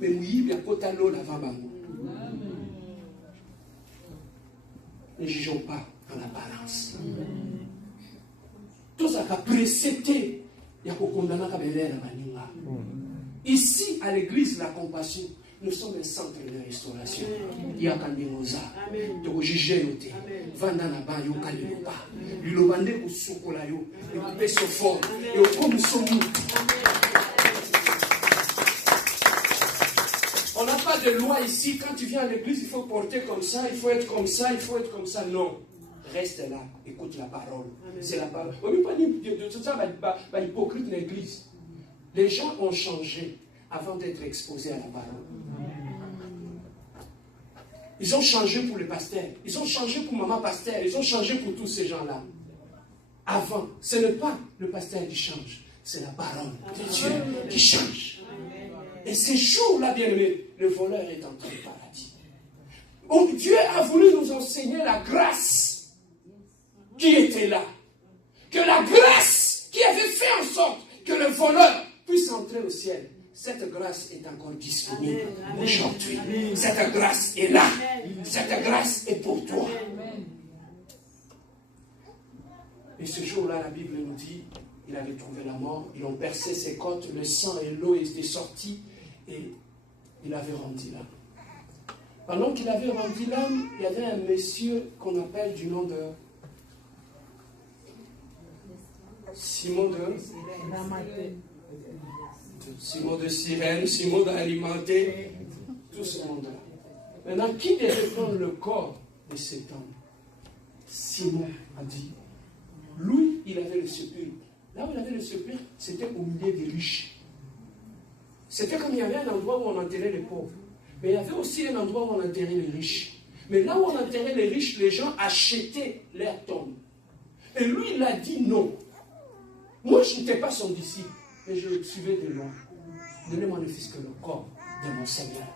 Mais oui, à côté de l'eau, là-bas, ne jugeons pas en apparence. Tout ça a précédé. Ici, à l'église, la compassion, nous sommes un centre de restauration. Il y a quand même ça. Tu peux juger l'autre. Vandana ba yo kaliloba. Lilobande kusukola yo. Le peso fort. Et au comme sommes. On n'a pas de loi ici. Quand tu viens à l'église, il faut porter comme ça, il faut être comme ça, il faut être comme ça. Non. Reste là, écoute la parole. C'est la parole. On ne peut pas dire de tout ça, hypocrite de l'église. Les gens ont changé avant d'être exposés à la parole. Ils ont changé pour le pasteur, ils ont changé pour maman pasteur, ils ont changé pour tous ces gens-là. Avant, ce n'est pas le pasteur qui change, c'est la parole de Dieu qui change. Et ces jours-là, bien aimés, le voleur est entré au paradis. Donc Dieu a voulu nous enseigner la grâce qui était là. Que la grâce qui avait fait en sorte que le voleur puisse entrer au ciel. Cette grâce est encore disponible aujourd'hui. Cette grâce est là. Cette grâce est pour toi. Et ce jour-là, la Bible nous dit, il avait trouvé la mort, ils ont percé ses côtes, le sang et l'eau étaient sortis et il avait rendu l'âme. Pendant qu'il avait rendu l'âme, il y avait un monsieur qu'on appelle du nom de Simon de Cyrène, Simon d'Alimenté, tout ce monde-là. Maintenant, qui devait prendre le corps de cet homme? Simon a dit, lui, il avait le sépulcre. Là où il avait le sépulcre, c'était au milieu des riches. C'était comme il y avait un endroit où on enterrait les pauvres. Mais il y avait aussi un endroit où on enterrait les riches. Mais là où on enterrait les riches, les gens achetaient leurs tombes. Et lui, il a dit non. Moi, je n'étais pas son disciple. Et je le suivais de loin. Donnez-moi ne fût-ce que le corps de mon Seigneur.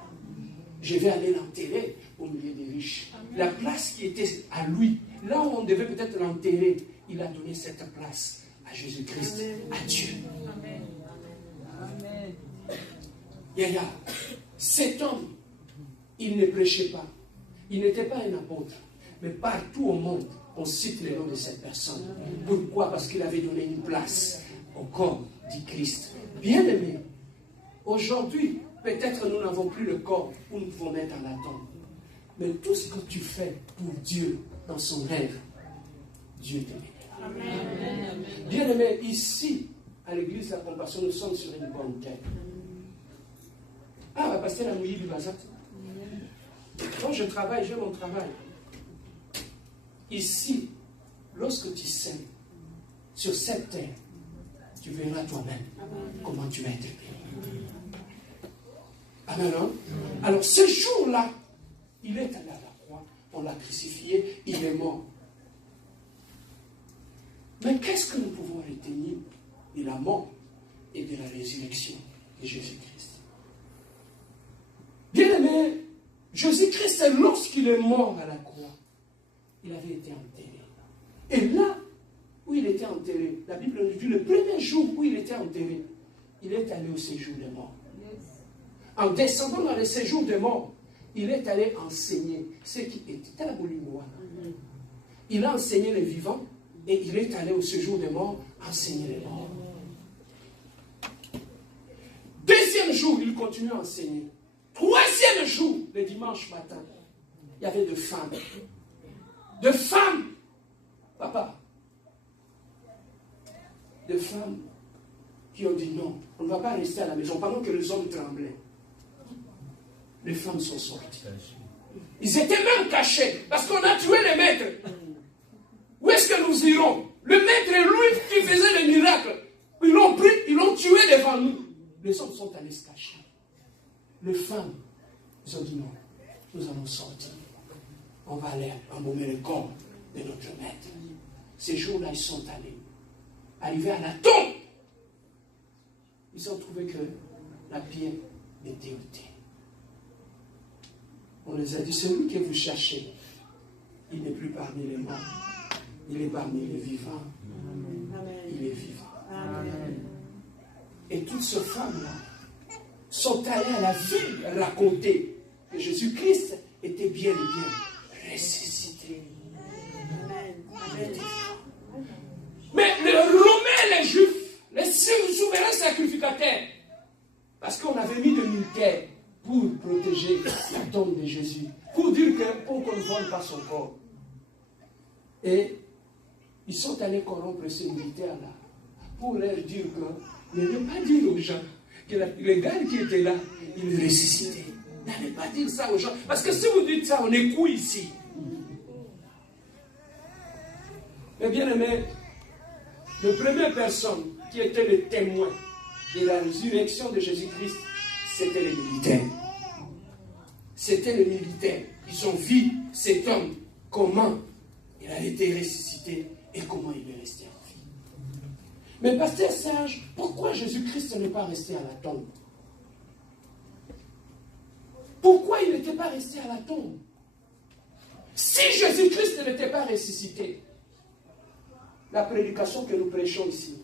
Je vais aller l'enterrer au milieu des riches. La place qui était à lui, là où on devait peut-être l'enterrer, il a donné cette place à Jésus-Christ, à Dieu. Amen. Yaya, cet homme, il ne prêchait pas. Il n'était pas un apôtre. Mais partout au monde, on cite le nom de cette personne. Pourquoi? Parce qu'il avait donné une place au corps du Christ. Bien aimé, aujourd'hui, peut-être nous n'avons plus le corps où nous pouvons mettre à la tombe. Mais tout ce que tu fais pour Dieu dans son rêve, Dieu te bénira. Bien aimé, ici, à l'église de la compassion, nous sommes sur une bonne terre. Ah, pasteur la mouille du bazar. Quand je travaille, j'ai mon travail. Ici, lorsque tu sèmes sur cette terre, tu verras toi-même comment tu vas être béni. Amen, non? Alors, ce jour-là, il est allé à la croix, on l'a crucifié, il est mort. Mais qu'est-ce que nous pouvons retenir de la mort et de la résurrection de Jésus-Christ? Bien aimé, Jésus-Christ, lorsqu'il est mort à la croix, il avait été enterré. Et là où il était enterré, la Bible nous dit, le premier jour où il était enterré, il est allé au séjour des morts. En descendant dans le séjour des morts, il est allé enseigner ce qui était à la Bolimoa. Il a enseigné les vivants et il est allé au séjour des morts enseigner les morts. Deuxième jour, il continue à enseigner. Troisième jour, le dimanche matin, il y avait des femmes. Des femmes, papa, des femmes qui ont dit non, on ne va pas rester à la maison pendant que les hommes tremblaient. Les femmes sont sorties. Ils étaient même cachés parce qu'on a tué les maîtres. Où est-ce que nous irons? Le maître est lui qui faisait les miracles. Ils l'ont pris, ils l'ont tué devant nous. Les hommes sont allés se cacher. Les femmes, ils ont dit non, nous allons sortir. On va aller embaumer le corps de notre maître. Ces jours-là, ils sont allés. Arrivés à la tombe, ils ont trouvé que la pierre était ôtée. On les a dit, celui que vous cherchez, il n'est plus parmi les morts. Il est parmi les vivants. Amen. Il est vivant. Amen. Et toutes ces femmes-là, sont allés à la ville raconter que Jésus-Christ était bien et bien ressuscité. Mais les Romains, les Juifs, les souverains sacrificateurs, parce qu'on avait mis des militaires pour protéger la tombe de Jésus, pour dire qu'on ne vole pas son corps. Et ils sont allés corrompre ces militaires-là pour leur dire que, ne pas dire aux gens que les gars qui étaient là, ils ressuscitaient. N'allez pas dire ça aux gens. Parce que si vous dites ça, on est couilles ici. Mais bien aimé, la première personne qui était le témoin de la résurrection de Jésus-Christ, c'était les militaires. C'était les militaires. Ils ont vu cet homme, comment il a été ressuscité et comment il est resté en vie. Mais pasteur Serge, pourquoi Jésus-Christ n'est pas resté à la tombe? Pourquoi il n'était pas resté à la tombe? Si Jésus-Christ n'était pas ressuscité, la prédication que nous prêchons ici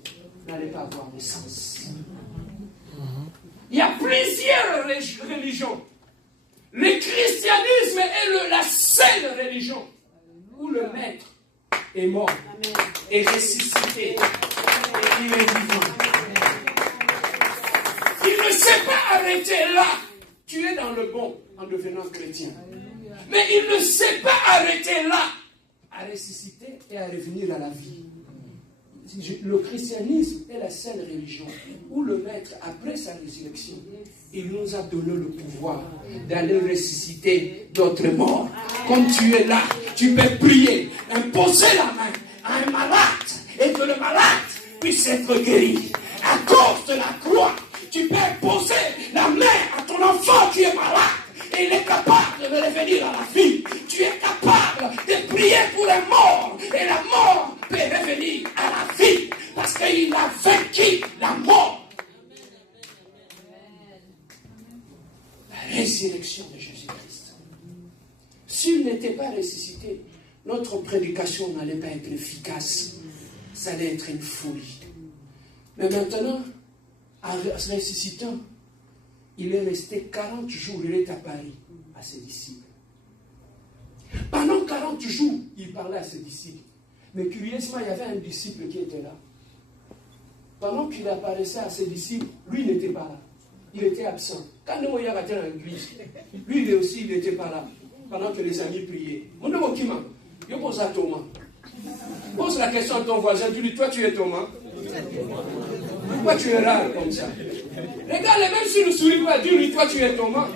n'allait pas avoir de sens. Il y a plusieurs religions. Le christianisme est la seule religion où le maître est mort, est ressuscité, et il est vivant. Il ne s'est pas arrêté là. Tu es dans le bon en devenant chrétien. Mais il ne s'est pas arrêté là à ressusciter et à revenir à la vie. Le christianisme est la seule religion où le maître, après sa résurrection, il nous a donné le pouvoir d'aller ressusciter d'autres morts. Comme tu es là, tu peux prier, imposer la main à un malade et que le malade puisse être guéri. À cause de la croix, tu peux imposer la main à ton enfant qui est malade et il est capable de revenir à la vie. Tu es capable de prier pour un mort et la mort peut revenir à la vie parce qu'il a vaincu la mort. La résurrection de Jésus-Christ. S'il n'était pas ressuscité, notre prédication n'allait pas être efficace. Ça allait être une folie. Mais maintenant, en ressuscitant, il est resté 40 jours, il est apparu à ses disciples. Pendant 40 jours, il parlait à ses disciples. Mais curieusement, il y avait un disciple qui était là. Pendant qu'il apparaissait à ses disciples, lui n'était pas là. Il était absent. Quand nous voyons à l'église, lui aussi, il n'était pas là. Pendant que les amis priaient. Mon nom est Thomas. Je pose à Thomas. Pose la question à ton voisin. Tu dis, toi tu es Thomas. Pourquoi tu es rare comme ça? Regarde, même si ne sourit pas, dis-lui, toi tu es Thomas.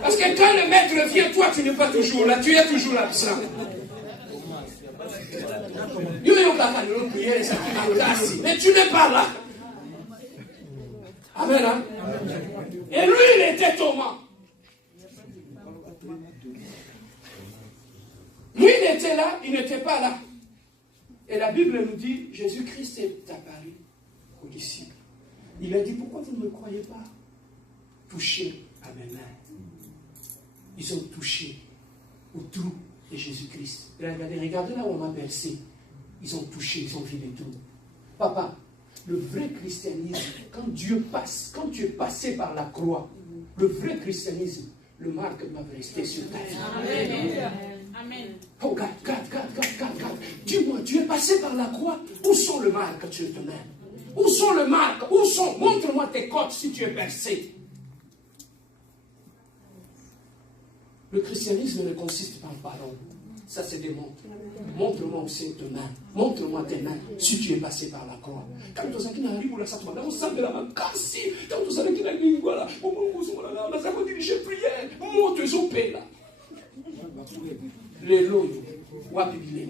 Parce que quand le maître vient, toi tu n'es pas toujours là, tu es toujours absent. Mais tu n'es pas là. Amen. Hein? Et lui, il était Thomas. Lui, il était là, il n'était pas là. Et la Bible nous dit, Jésus-Christ est apparu aux disciples. Il a dit, pourquoi vous ne me croyez pas? Touchez à mes mains. Ils ont touché au trou de Jésus-Christ. Regardez là où on m'a bercé. Ils ont touché, ils ont vu les trous. Papa, le vrai christianisme, quand Dieu passe, quand tu es passé par la croix, le vrai christianisme, le marque doit rester sur ta vie. Amen. Amen. Oh, regarde. Dis-moi, tu es passé par la croix, où sont les marques sur ta main? Où sont les marques? Où sont? Montre-moi tes côtes si tu es bercé. Le christianisme ne consiste pas en parole. Ça se démontre. Montre-moi où c'est tes mains. Montre-moi tes mains si tu es passé par la croix. Quand tu as dit on semble la main. Quand si, quand tu as dit voilà, on a dirigé prière. Moi, tu es là. Les lots, wapibilé.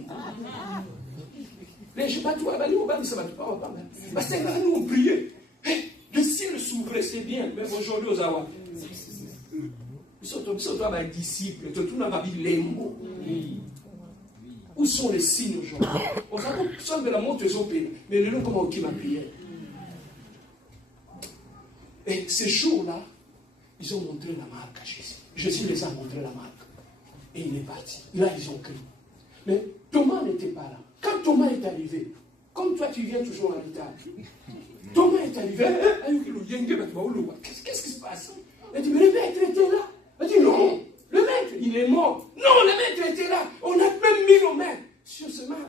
Les je pas tout à l'eau, ça va pas. Parce que là, nous, on priait. Le ciel s'ouvrait, c'est bien. Mais aujourd'hui, aux Awa. Ils sont mes disciples. Où sont les signes aujourd'hui? On semble la montre des opéras. Mais le nom, comment qui m'a prié? Et ces jours-là, ils ont montré la marque à Jésus. Jésus les a montré la marque. Et il est parti. Là, ils ont crié. Mais Thomas n'était pas là. Quand Thomas est arrivé, Comme toi, tu viens toujours en retard. Thomas est arrivé. Qu'est-ce qui se passe? Il dit, mais le maître était là. Il dit, non, le maître, il est mort. Non, le maître était là.